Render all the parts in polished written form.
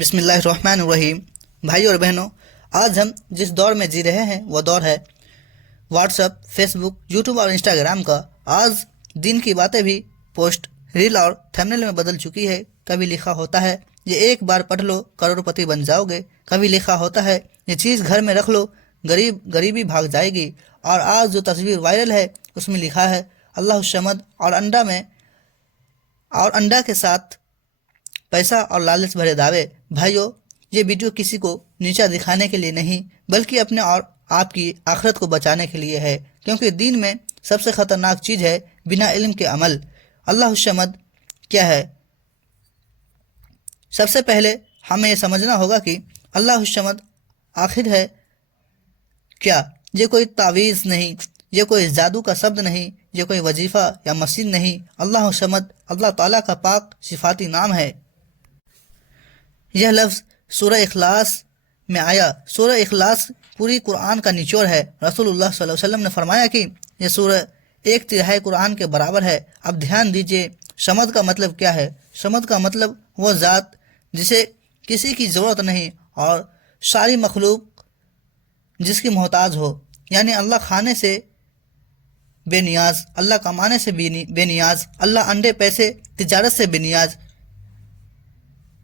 बिस्मिल्लाहिर्रहमानिर्रहीम। भाई और बहनों, आज हम जिस दौर में जी रहे हैं वह दौर है व्हाट्सएप, फेसबुक, यूट्यूब और इंस्टाग्राम का। आज दिन की बातें भी पोस्ट, रील और थंबनेल में बदल चुकी है। कभी लिखा होता है ये एक बार पढ़ लो करोड़पति बन जाओगे, कभी लिखा होता है ये चीज़ घर में रख लो गरीबी भाग जाएगी, और आज जो तस्वीर वायरल है उसमें लिखा है अल्लाह समद और अंडा के साथ पैसा और लालच भरे दावे। भाइयों, ये वीडियो किसी को नीचा दिखाने के लिए नहीं बल्कि अपने और आपकी आखिरत को बचाने के लिए है, क्योंकि दीन में सबसे खतरनाक चीज़ है बिना इल्म के अमल। अल्लाह समद क्या है? सबसे पहले हमें ये समझना होगा कि अल्लाह समद आखिर है क्या। ये कोई तावीज़ नहीं, ये कोई जादू का शब्द नहीं, ये कोई वजीफ़ा या मस्जिद नहीं। अल्लाह समद अल्लाह ताला का पाक सिफाती नाम है। यह लफ्ज़ सूरह इखलास में आया। सूरह इखलास पूरी कुरान का निचोड़ है। रसूलुल्लाह सल्लल्लाहु अलैहि वसल्लम ने फरमाया कि यह सूरह 1/3 कुरान के बराबर है। अब ध्यान दीजिए, समद का मतलब क्या है? समद का मतलब वह ज़ात जिसे किसी की ज़रूरत नहीं और सारी मखलूक जिसकी मोहताज हो, यानी अल्लाह खाने से बेनियाज, अल्लाह कमाने से बेनियाज, अल्लाह अंडे पैसे तिजारत से बेनियाज।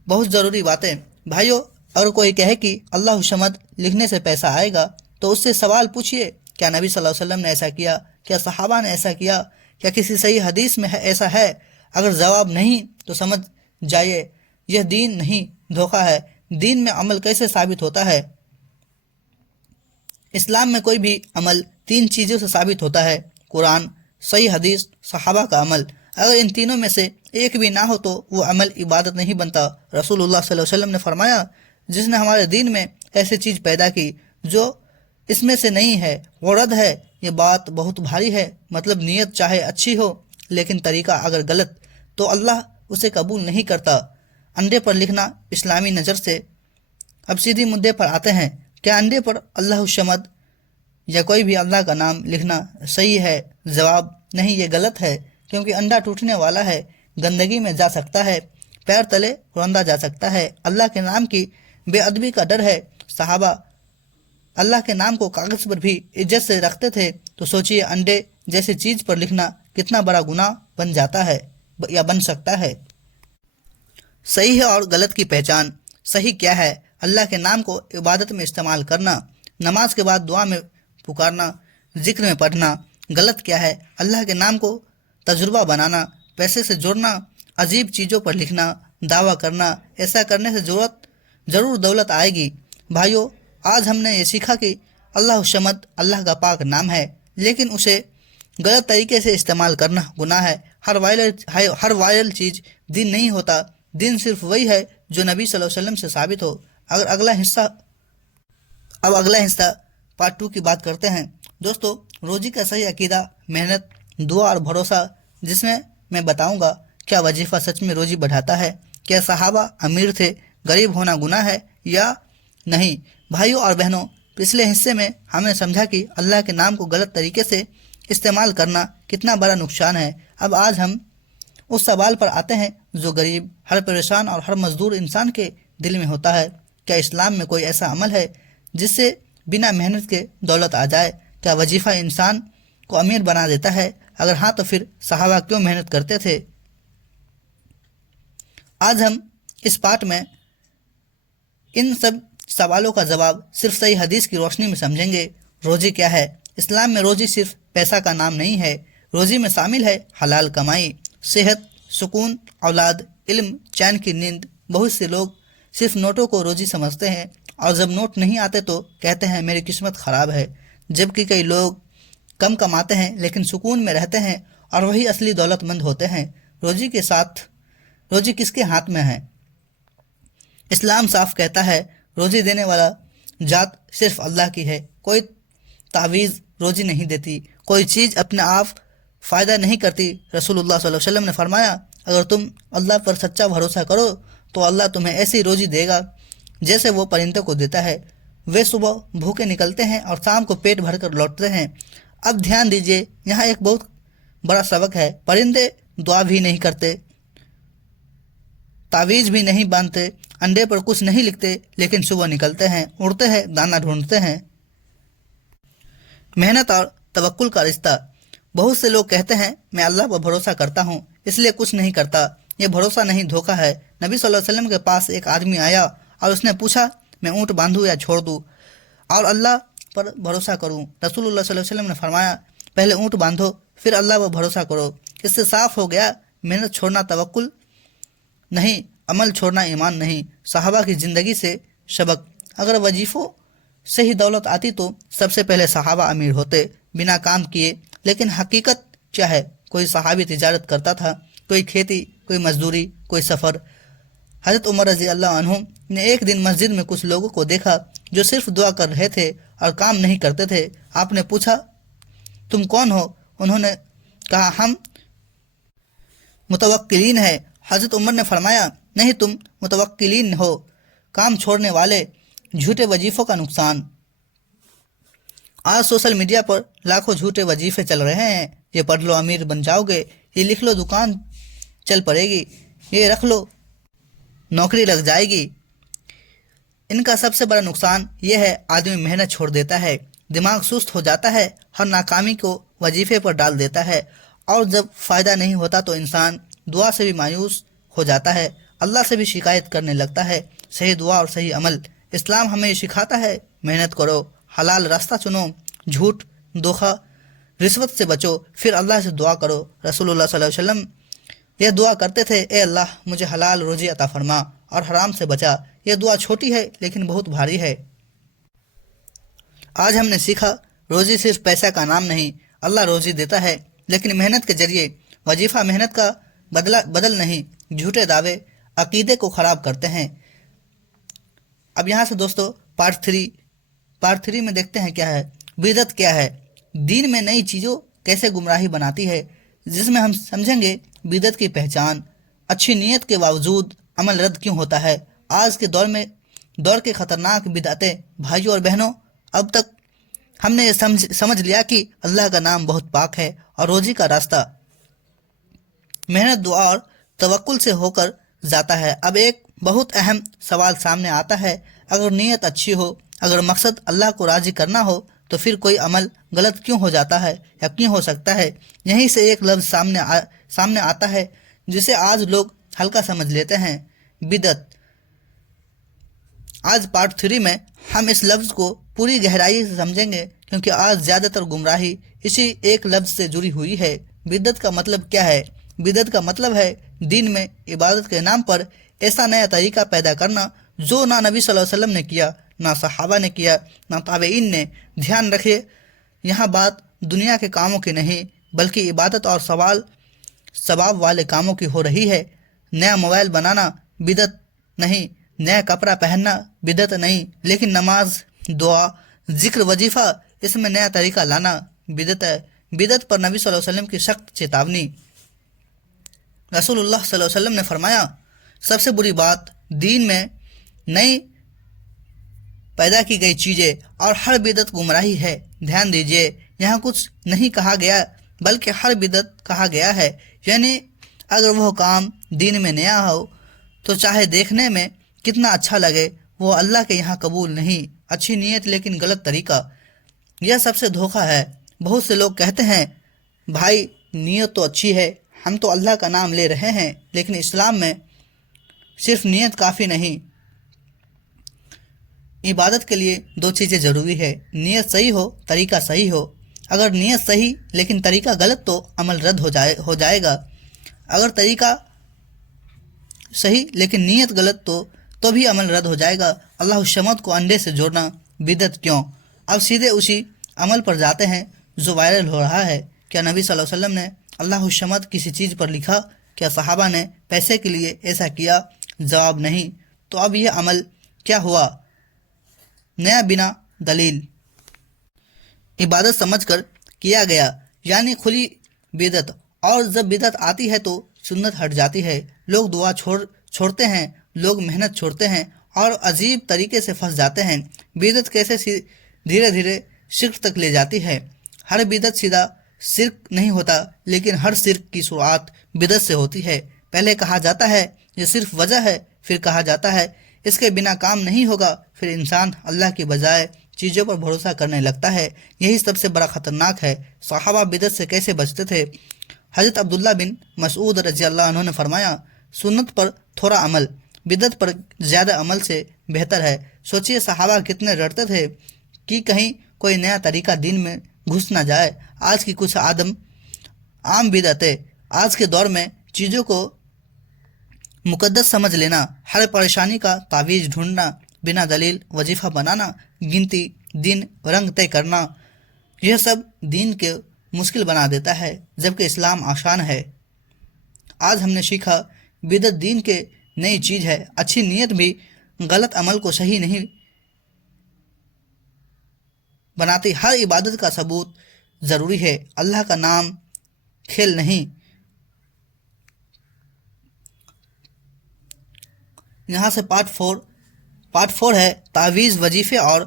बहुत ज़रूरी बातें। भाइयों, अगर कोई कहे कि अल्लाह समद लिखने से पैसा आएगा तो उससे सवाल पूछिए, क्या नबी सल्लल्लाहु अलैहि वसल्लम ने ऐसा किया? क्या सहाबा ने ऐसा किया? क्या किसी सही हदीस में ऐसा है? अगर जवाब नहीं तो समझ जाइए यह दीन नहीं, धोखा है। दीन में अमल कैसे साबित होता है? इस्लाम में कोई भी अमल 3 चीज़ों से साबित होता है: कुरान, सही हदीस, सहाबा का अमल। अगर इन तीनों में से एक भी ना हो तो वो अमल इबादत नहीं बनता। रसूलुल्लाह सल्लल्लाहु अलैहि वसल्लम ने फरमाया, जिसने हमारे दीन में ऐसी चीज़ पैदा की जो इसमें से नहीं है वो रद्द है। ये बात बहुत भारी है। मतलब नीयत चाहे अच्छी हो लेकिन तरीका अगर गलत तो अल्लाह उसे कबूल नहीं करता। अंडे पर लिखना इस्लामी नज़र से। अब सीधी मुद्दे पर आते हैं, क्या अंडे पर अल्लाह समद या कोई भी अल्लाह का नाम लिखना सही है? जवाब नहीं, ये गलत है, क्योंकि अंडा टूटने वाला है, गंदगी में जा सकता है, पैर तले रौंदा जा सकता है। अल्लाह के नाम की बेअदबी का डर है। सहाबा अल्लाह के नाम को कागज़ पर भी इज्जत से रखते थे, तो सोचिए अंडे जैसी चीज़ पर लिखना कितना बड़ा गुनाह बन जाता है या बन सकता है। सही है और गलत की पहचान। सही क्या है? अल्लाह के नाम को इबादत में इस्तेमाल करना, नमाज के बाद दुआ में पुकारना, जिक्र में पढ़ना। गलत क्या है? अल्लाह के नाम को तजुर्बा बनाना, पैसे से जोड़ना, अजीब चीज़ों पर लिखना, दावा करना। ऐसा करने से ज़रूर दौलत आएगी। भाइयों, आज हमने ये सीखा कि अल्लाह समद अल्लाह का पाक नाम है, लेकिन उसे गलत तरीके से इस्तेमाल करना गुनाह है। हर वायरल चीज़ दीन नहीं होता। दीन सिर्फ वही है जो नबी सल्लल्लाहु अलैहि वसल्लम से साबित हो। अब अगला हिस्सा पार्ट 2 की बात करते हैं। दोस्तों, रोज़ी का सही अकीदा, मेहनत, दुआ और भरोसा, जिसमें मैं बताऊंगा क्या वजीफ़ा सच में रोज़ी बढ़ाता है, क्या सहाबा अमीर थे, गरीब होना गुनाह है या नहीं। भाइयों और बहनों, पिछले हिस्से में हमने समझा कि अल्लाह के नाम को गलत तरीके से इस्तेमाल करना कितना बड़ा नुकसान है। अब आज हम उस सवाल पर आते हैं जो गरीब, हर परेशान और हर मजदूर इंसान के दिल में होता है। क्या इस्लाम में कोई ऐसा अमल है जिससे बिना मेहनत के दौलत आ जाए? क्या वजीफ़ा इंसान को अमीर बना देता है? अगर हाँ तो फिर सहाबा क्यों मेहनत करते थे? आज हम इस पार्ट में इन सब सवालों का जवाब सिर्फ सही हदीस की रोशनी में समझेंगे। रोज़ी क्या है? इस्लाम में रोज़ी सिर्फ पैसा का नाम नहीं है। रोज़ी में शामिल है हलाल कमाई, सेहत, सुकून, औलाद, इल्म, चैन की नींद। बहुत से लोग सिर्फ नोटों को रोज़ी समझते हैं और जब नोट नहीं आते तो कहते हैं मेरी किस्मत ख़राब है। जबकि कई लोग कम कमाते हैं लेकिन सुकून में रहते हैं और वही असली दौलतमंद होते हैं। रोज़ी किसके हाथ में है? इस्लाम साफ कहता है रोज़ी देने वाला जात सिर्फ अल्लाह की है। कोई तावीज़ रोज़ी नहीं देती, कोई चीज़ अपने आप फ़ायदा नहीं करती। रसूलुल्लाह सल्लल्लाहु अलैहि वसल्लम ने फरमाया, अगर तुम अल्लाह पर सच्चा भरोसा करो तो अल्लाह तुम्हें ऐसी रोज़ी देगा जैसे वो परिंदों को देता है। वे सुबह भूखे निकलते हैं और शाम को पेट भरकर लौटते हैं। अब ध्यान दीजिए, यहाँ एक बहुत बड़ा सबक है। परिंदे दुआ भी नहीं करते, तावीज़ भी नहीं बांधते, अंडे पर कुछ नहीं लिखते, लेकिन सुबह निकलते हैं, उड़ते हैं, दाना ढूंढते हैं। मेहनत और तवक्कुल का रिश्ता। बहुत से लोग कहते हैं मैं अल्लाह पर भरोसा करता हूँ इसलिए कुछ नहीं करता। ये भरोसा नहीं, धोखा है। नबी सल्लल्लाहु अलैहि वसल्लम के पास एक आदमी आया और उसने पूछा मैं ऊँट बांधूँ या छोड़ दूँ और अल्लाह पर भरोसा करूँ। रसूलुल्लाह सल्लल्लाहु अलैहि वसल्लम ने फरमाया पहले ऊँट बांधो फिर अल्लाह पर भरोसा करो। इससे साफ हो गया मेहनत छोड़ना तवक्कुल नहीं, अमल छोड़ना ईमान नहीं। सहाबा की ज़िंदगी से सबक। अगर वजीफ़ों से ही दौलत आती तो सबसे पहले सहाबा अमीर होते बिना काम किए। लेकिन हकीकत क्या है? कोई सहाबी तिजारत करता था, कोई खेती, कोई मजदूरी, कोई सफ़र। हज़रत उमर रज़ी अल्लाह अन्हु ने एक दिन मस्जिद में कुछ लोगों को देखा जो सिर्फ दुआ कर रहे थे और काम नहीं करते थे। आपने पूछा तुम कौन हो? उन्होंने कहा हम मुतवक्किलीन है। हज़रत उमर ने फरमाया नहीं, तुम मुतवक्किलीन हो, काम छोड़ने वाले। झूठे वजीफ़ों का नुकसान। आज सोशल मीडिया पर लाखों झूठे वजीफ़े चल रहे हैं। ये पढ़ लो अमीर बन जाओगे, ये लिख लो दुकान चल पड़ेगी, ये रख लो नौकरी लग जाएगी। इनका सबसे बड़ा नुकसान ये है आदमी मेहनत छोड़ देता है, दिमाग सुस्त हो जाता है, हर नाकामी को वजीफ़े पर डाल देता है और जब फ़ायदा नहीं होता तो इंसान दुआ से भी मायूस हो जाता है, अल्लाह से भी शिकायत करने लगता है। सही दुआ और सही अमल। इस्लाम हमें सिखाता है मेहनत करो, हलाल रास्ता चुनो, झूठ, धोखा, रिश्वत से बचो, फिर अल्लाह से दुआ करो। रसूलुल्लाह सल्लल्लाहु अलैहि वसल्लम यह दुआ करते थे, ए अल्लाह मुझे हलाल रोज़ी अता फरमा और हराम से बचा। यह दुआ छोटी है लेकिन बहुत भारी है। आज हमने सीखा रोज़ी सिर्फ पैसा का नाम नहीं, अल्लाह रोज़ी देता है लेकिन मेहनत के जरिए। वजीफ़ा मेहनत का बदल नहीं। झूठे दावे अकीदे को ख़राब करते हैं। अब यहाँ से दोस्तों पार्ट थ्री में देखते हैं क्या है, बिदअत क्या है, दीन में नई चीज़ों कैसे गुमराही बनाती है, जिसमें हम समझेंगे बिदअत की पहचान, अच्छी नीयत के बावजूद अमल रद्द क्यों होता है। आज के दौर के ख़तरनाक बिदअतें। भाइयों और बहनों, अब तक हमने ये समझ लिया कि अल्लाह का नाम बहुत पाक है और रोज़ी का रास्ता मेहनत, दुआ और तवक्कुल से होकर जाता है। अब एक बहुत अहम सवाल सामने आता है, अगर नीयत अच्छी हो, अगर मकसद अल्लाह को राज़ी करना हो, तो फिर कोई अमल गलत क्यों हो जाता है या क्यों हो सकता है। यहीं से एक लफ्ज़ सामने आता है जिसे आज लोग हल्का समझ लेते हैं, बिदअत। आज पार्ट 3 में हम इस लफ्ज़ को पूरी गहराई से समझेंगे क्योंकि आज ज़्यादातर गुमराही इसी एक लफ्ज़ से जुड़ी हुई है। बिदअत का मतलब क्या है? बिदअत का मतलब है दीन में इबादत के नाम पर ऐसा नया तरीका पैदा करना जो ना नबी सल्लल्लाहु अलैहि वसल्लम ने किया, ना सहाबा ने किया, ना ताबईन ने। ध्यान रखिए, यहाँ बात दुनिया के कामों की नहीं बल्कि इबादत और सवाब वाले कामों की हो रही है। नया मोबाइल बनाना बिदअत नहीं, नया कपड़ा पहनना बिदअत नहीं, लेकिन नमाज, दुआ, जिक्र, वजीफ़ा, इसमें नया तरीका लाना बिदअत है। बिदअत पर नबी सल्लल्लाहु अलैहि वसल्लम की सख्त चेतावनी। रसूलुल्लाह सल्लल्लाहु अलैहि वसल्लम ने फरमाया सबसे बुरी बात दीन में नई पैदा की गई चीज़ें और हर बिदअत गुमराही है। ध्यान दीजिए, यहाँ कुछ नहीं कहा गया बल्कि हर बिदअत कहा गया है। यानी अगर वह काम दीन में नया हो तो चाहे देखने में कितना अच्छा लगे, वो अल्लाह के यहाँ कबूल नहीं। अच्छी नीयत लेकिन गलत तरीका, यह सबसे धोखा है। बहुत से लोग कहते हैं भाई नीयत तो अच्छी है, हम तो अल्लाह का नाम ले रहे हैं, लेकिन इस्लाम में सिर्फ नीयत काफ़ी नहीं। इबादत के लिए दो चीज़ें ज़रूरी है, नीयत सही हो, तरीका सही हो। अगर नीयत सही लेकिन तरीका गलत तो अमल रद्द हो जाएगा। अगर तरीका सही लेकिन नीयत गलत तो भी अमल रद्द हो जाएगा। अल्लाह समद को अंडे से जोड़ना बिदअत क्यों? अब सीधे उसी अमल पर जाते हैं जो वायरल हो रहा है। क्या नबी सल्लल्लाहु अलैहि वसल्लम ने अल्लाह समद किसी चीज़ पर लिखा? क्या सहाबा ने पैसे के लिए ऐसा किया? जवाब नहीं। तो अब यह अमल क्या हुआ? नया बिना दलील, इबादत समझकर किया गया, यानी खुली बिदअत। और जब बिदअत आती है तो सुन्नत हट जाती है। लोग दुआ छोड़ते हैं, लोग मेहनत छोड़ते हैं और अजीब तरीके से फंस जाते हैं। बिदअत कैसे धीरे धीरे शिर्क तक ले जाती है। हर बिदअत सीधा शिर्क नहीं होता, लेकिन हर शिर्क की शुरुआत बिदअत से होती है। पहले कहा जाता है یہ صرف وجہ ہے۔ پھر کہا جاتا ہے اس کے بنا کام نہیں ہوگا۔ پھر انسان اللہ کی بجائے چیزوں پر بھروسہ کرنے لگتا ہے۔ یہی سب سے بڑا خطرناک ہے۔ صحابہ بدعت سے کیسے بچتے تھے؟ حضرت عبداللہ بن مسعود رضی اللہ عنہ نے فرمایا، سنت پر تھوڑا عمل بدعت پر زیادہ عمل سے بہتر ہے۔ سوچئے صحابہ کتنے ڈرتے تھے کہ کہیں کوئی نیا طریقہ دین میں گھس نہ جائے۔ آج کی کچھ عام بدعتیں، آج کے دور میں چیزوں کو مقدس سمجھ لینا، ہر پریشانی کا تعویذ ڈھونڈنا، بنا دلیل وظیفہ بنانا، گنتی، دن رنگ طے کرنا، یہ سب دین کے مشکل بنا دیتا ہے، جبکہ اسلام آسان ہے۔ آج ہم نے سیکھا بدعت دین کے نئی چیز ہے۔ اچھی نیت بھی غلط عمل کو صحیح نہیں بناتی۔ ہر عبادت کا ثبوت ضروری ہے۔ اللہ کا نام کھیل نہیں۔ یہاں سے پارٹ فور ہے تعویذ، وظیفے اور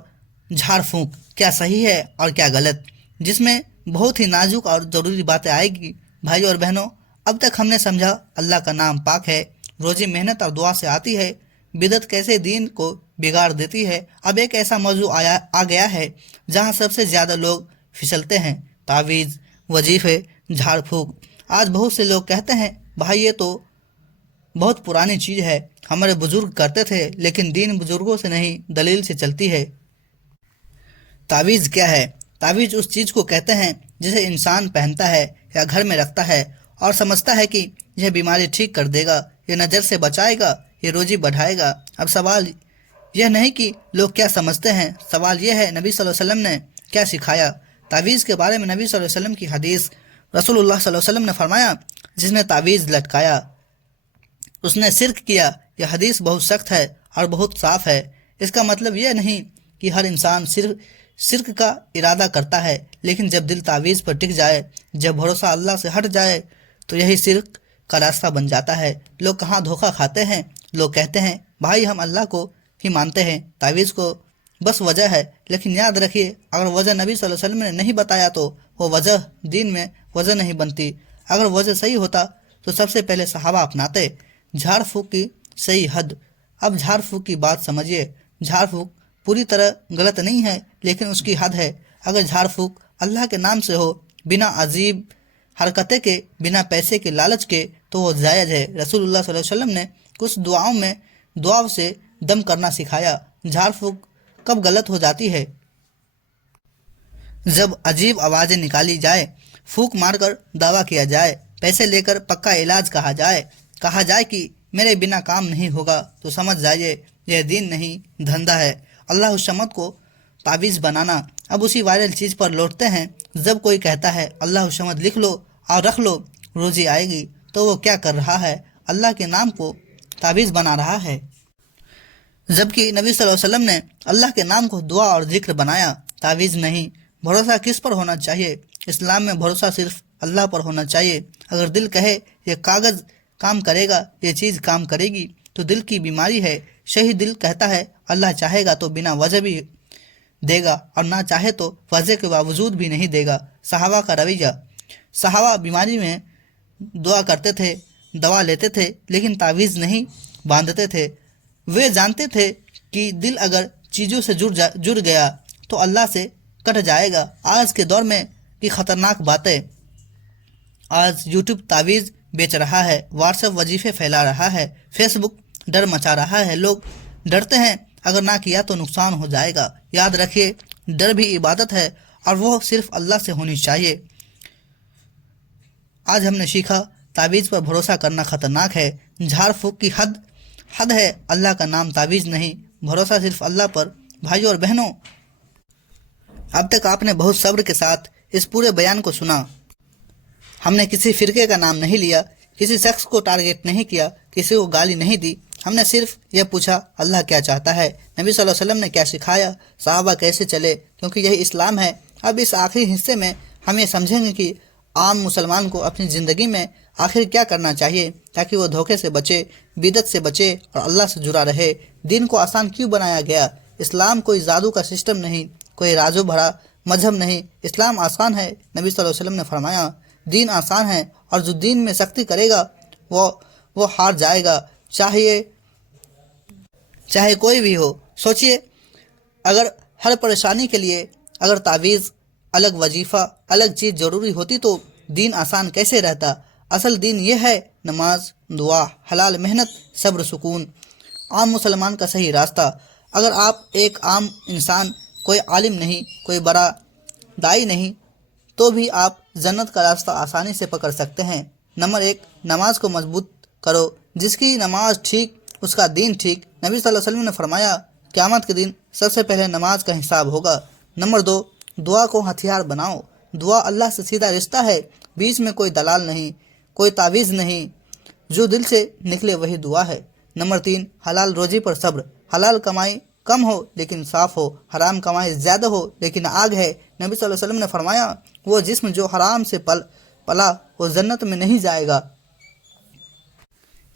جھاڑ پھونک، کیا صحیح ہے اور کیا غلط، جس میں بہت ہی نازک اور ضروری باتیں آئے گی۔ بھائی اور بہنوں، اب تک ہم نے سمجھا اللہ کا نام پاک ہے، روزی محنت اور دعا سے آتی ہے۔ بدعت کیسے دین کو بگاڑ دیتی ہے۔ اب ایک ایسا موضوع آ گیا ہے جہاں سب سے زیادہ لوگ پھسلتے ہیں، تعویذ، وظیفے، جھاڑ پھونک۔ آج بہت سے لوگ کہتے ہیں بھائی یہ تو بہت پرانی چیز ہے، ہمارے بزرگ کرتے تھے، لیکن دین بزرگوں سے نہیں دلیل سے چلتی ہے۔ تعویذ کیا ہے؟ تعویذ اس چیز کو کہتے ہیں جسے انسان پہنتا ہے یا گھر میں رکھتا ہے اور سمجھتا ہے کہ یہ بیماری ٹھیک کر دے گا، یہ نظر سے بچائے گا، یہ روزی بڑھائے گا۔ اب سوال یہ نہیں کہ لوگ کیا سمجھتے ہیں، سوال یہ ہے نبی صلی اللہ علیہ وسلم نے کیا سکھایا۔ تعویذ کے بارے میں نبی صلی اللہ علیہ وسلم کی حدیث، رسول اللہ صلی اللہ علیہ وسلم نے فرمایا، جس نے تعویذ لٹکایا اس نے شرک کیا۔ یہ حدیث بہت سخت ہے اور بہت صاف ہے۔ اس کا مطلب یہ نہیں کہ ہر انسان صرف شرک کا ارادہ کرتا ہے، لیکن جب دل تعویذ پر ٹک جائے، جب بھروسہ اللہ سے ہٹ جائے تو یہی شرک کا راستہ بن جاتا ہے۔ لوگ کہاں دھوکہ کھاتے ہیں، لوگ کہتے ہیں بھائی ہم اللہ کو ہی مانتے ہیں، تعویذ کو بس وجہ ہے، لیکن یاد رکھیے اگر وجہ نبی صلی اللہ علیہ وسلم نے نہیں بتایا تو وہ وجہ دین میں وجہ نہیں بنتی۔ اگر وجہ صحیح ہوتا تو سب سے پہلے صحابہ اپناتے۔ جھاڑ پھونک کی صحیح حد۔ اب جھاڑ پھونک کی بات سمجھیے۔ جھاڑ پھونک پوری طرح غلط نہیں ہے، لیکن اس کی حد ہے۔ اگر جھاڑ پھونک اللہ کے نام سے ہو، بنا عجیب حرکتیں کے، بنا پیسے کے لالچ کے، تو وہ جائز ہے۔ رسول اللہ صلی اللہ علیہ وسلم نے کچھ دعاؤں سے دم کرنا سکھایا۔ جھاڑ پھونک کب غلط ہو جاتی ہے؟ جب عجیب آوازیں نکالی جائے، پھونک مار کر دعویٰ کیا جائے، پیسے لے کر پکا علاج کہا جائے کہ میرے بنا کام نہیں ہوگا، تو سمجھ جائیے یہ دین نہیں دھندا ہے۔ اللہ الصمد کو تعویذ بنانا۔ اب اسی وائرل چیز پر لوٹتے ہیں۔ جب کوئی کہتا ہے اللہ الصمد لکھ لو اور رکھ لو روزی آئے گی، تو وہ کیا کر رہا ہے؟ اللہ کے نام کو تعویذ بنا رہا ہے، جبکہ نبی صلی اللہ علیہ وسلم نے اللہ کے نام کو دعا اور ذکر بنایا، تعویذ نہیں۔ بھروسہ کس پر ہونا چاہیے؟ اسلام میں بھروسہ صرف اللہ پر ہونا چاہیے۔ اگر دل کہے یہ کاغذ کام کرے گا، یہ چیز کام کرے گی، تو دل کی بیماری ہے۔ صحیح دل کہتا ہے اللہ چاہے گا تو بنا وجہ بھی دے گا، اور نہ چاہے تو وجہ کے باوجود بھی نہیں دے گا۔ صحابہ کا رویہ۔ صحابہ بیماری میں دعا کرتے تھے، دوا لیتے تھے، لیکن تعویذ نہیں باندھتے تھے۔ وہ جانتے تھے کہ دل اگر چیزوں سے جڑ گیا تو اللہ سے کٹ جائے گا۔ آج کے دور میں کی خطرناک باتیں۔ آج یوٹیوب تعویذ بیچ رہا ہے، واٹس ایپ وظیفے پھیلا رہا ہے، فیس بک ڈر مچا رہا ہے۔ لوگ ڈرتے ہیں اگر نہ کیا تو نقصان ہو جائے گا۔ یاد رکھیے ڈر بھی عبادت ہے، اور وہ صرف اللہ سے ہونی چاہیے۔ آج ہم نے سیکھا تعویذ پر بھروسہ کرنا خطرناک ہے۔ جھاڑ پھونک کی حد ہے، اللہ کا نام تعویذ نہیں، بھروسہ صرف اللہ پر۔ بھائیوں اور بہنوں، اب تک آپ نے بہت صبر کے ساتھ اس پورے بیان کو سنا۔ ہم نے کسی فرقے کا نام نہیں لیا، کسی شخص کو ٹارگیٹ نہیں کیا، کسی کو گالی نہیں دی۔ ہم نے صرف یہ پوچھا اللہ کیا چاہتا ہے، نبی صلی اللہ علیہ وسلم نے کیا سکھایا، صحابہ کیسے چلے، کیونکہ یہی اسلام ہے۔ اب اس آخری حصے میں ہم یہ سمجھیں گے کہ عام مسلمان کو اپنی زندگی میں آخر کیا کرنا چاہیے تاکہ وہ دھوکے سے بچے، بدعت سے بچے اور اللہ سے جڑا رہے۔ دین کو آسان کیوں بنایا گیا؟ اسلام کوئی جادو کا سسٹم نہیں، کوئی رازو بھرا مذہب نہیں۔ اسلام آسان ہے۔ نبی صلی اللہ علیہ وسلم نے فرمایا دین آسان ہے، اور جو دین میں سختی کرے گا وہ ہار جائے گا۔ چاہے کوئی بھی ہو۔ سوچئے اگر ہر پریشانی کے لیے اگر تعویذ، الگ وظیفہ، الگ چیز ضروری ہوتی تو دین آسان کیسے رہتا۔ اصل دین یہ ہے نماز، دعا، حلال محنت، صبر، سکون، عام مسلمان کا صحیح راستہ۔ اگر آپ ایک عام انسان، کوئی عالم نہیں، کوئی بڑا دائی نہیں، تو بھی آپ جنت کا راستہ آسانی سے پکڑ سکتے ہیں۔ نمبر 1، نماز کو مضبوط کرو۔ جس کی نماز ٹھیک اس کا دین ٹھیک۔ نبی صلی اللہ علیہ وسلم نے فرمایا قیامت کے دن سب سے پہلے نماز کا حساب ہوگا۔ نمبر 2، دعا کو ہتھیار بناؤ۔ دعا اللہ سے سیدھا رشتہ ہے، بیچ میں کوئی دلال نہیں، کوئی تعویذ نہیں، جو دل سے نکلے وہی دعا ہے۔ نمبر 3، حلال روزی پر صبر۔ حلال کمائی کم ہو لیکن صاف ہو، حرام کمائی زیادہ ہو لیکن آگ ہے۔ نبی صلی اللہ علیہ وسلم نے فرمایا وہ جسم جو حرام سے پلا وہ جنت میں نہیں جائے گا۔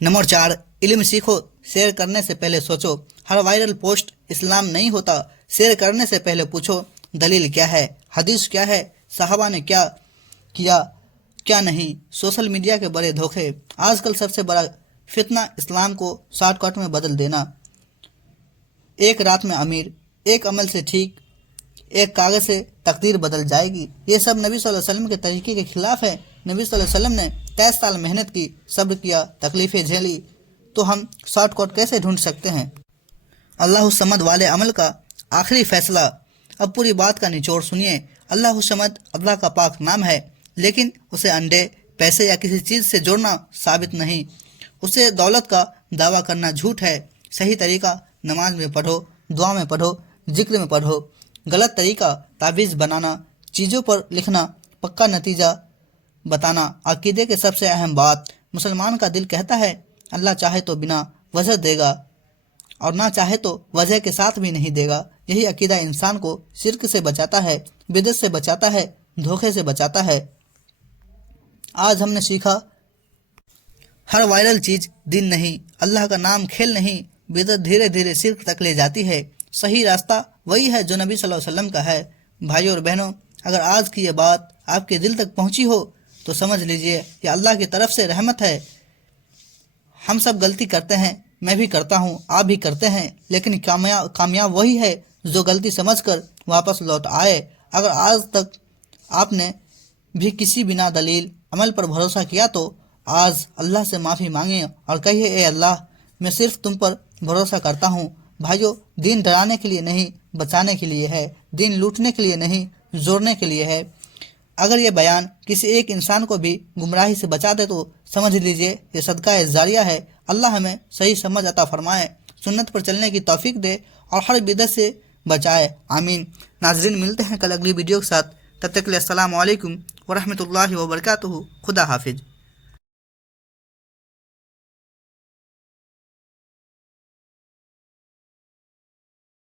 نمبر 4، علم سیکھو۔ شیئر کرنے سے پہلے سوچو۔ ہر وائرل پوسٹ اسلام نہیں ہوتا۔ شیئر کرنے سے پہلے پوچھو دلیل کیا ہے، حدیث کیا ہے، صحابہ نے کیا کیا کیا نہیں۔ سوشل میڈیا کے بڑے دھوکے۔ آج کل سب سے بڑا فتنہ اسلام کو شارٹ کٹ میں بدل دینا۔ ایک رات میں امیر، ایک عمل سے ٹھیک، ایک کاغذ سے تقدیر بدل جائے گی۔ یہ سب نبی صلی اللہ علیہ وسلم کے طریقے کے خلاف ہے۔ نبی صلی اللہ علیہ وسلم نے 23 سال محنت کی، صبر کیا، تکلیفیں جھیلی، تو ہم شارٹ کٹ کیسے ڈھونڈ سکتے ہیں۔ اللہ الصمد والے عمل کا آخری فیصلہ۔ اب پوری بات کا نچوڑ سنیے۔ اللہ الصمد اللہ کا پاک نام ہے، لیکن اسے انڈے، پیسے یا کسی چیز سے جوڑنا ثابت نہیں۔ اسے دولت کا دعویٰ کرنا جھوٹ ہے۔ صحیح طریقہ نماز میں پڑھو، دعا میں پڑھو، ذکر میں پڑھو۔ غلط طریقہ تعویذ بنانا، چیزوں پر لکھنا، پکا نتیجہ بتانا۔ عقیدے کے سب سے اہم بات، مسلمان کا دل کہتا ہے اللہ چاہے تو بنا وجہ دے گا اور نہ چاہے تو وجہ کے ساتھ بھی نہیں دے گا۔ یہی عقیدہ انسان کو شرک سے بچاتا ہے، بدعت سے بچاتا ہے، دھوکے سے بچاتا ہے۔ آج ہم نے سیکھا ہر وائرل چیز دین نہیں، اللہ کا نام کھیل نہیں، بدعت دھیرے دھیرے شرک تک لے جاتی ہے۔ صحیح راستہ وہی ہے جو نبی صلی اللہ علیہ وسلم کا ہے۔ بھائیوں اور بہنوں، اگر آج کی یہ بات آپ کے دل تک پہنچی ہو تو سمجھ لیجئے یہ اللہ کی طرف سے رحمت ہے۔ ہم سب غلطی کرتے ہیں، میں بھی کرتا ہوں، آپ بھی کرتے ہیں، لیکن کامیاب وہی ہے جو غلطی سمجھ کر واپس لوٹ آئے۔ اگر آج تک آپ نے بھی کسی بنا دلیل عمل پر بھروسہ کیا تو آج اللہ سے معافی مانگیں اور کہیے اے اللہ میں صرف تم پر بھروسہ کرتا ہوں۔ بھائیو، دین ڈرانے کے لیے نہیں، بچانے کے لیے ہے۔ دین لوٹنے کے لیے نہیں، جوڑنے کے لیے ہے۔ اگر یہ بیان کسی ایک انسان کو بھی گمراہی سے بچا دے تو سمجھ لیجئے یہ صدقہ جاریہ ہے۔ اللہ ہمیں صحیح سمجھ عطا فرمائے، سنت پر چلنے کی توفیق دے اور ہر بدعت سے بچائے، آمین۔ ناظرین، ملتے ہیں کل اگلی ویڈیو کے ساتھ، تب تک کے لیے السلام علیکم ورحمۃ اللہ وبرکاتہ۔ خدا حافظ۔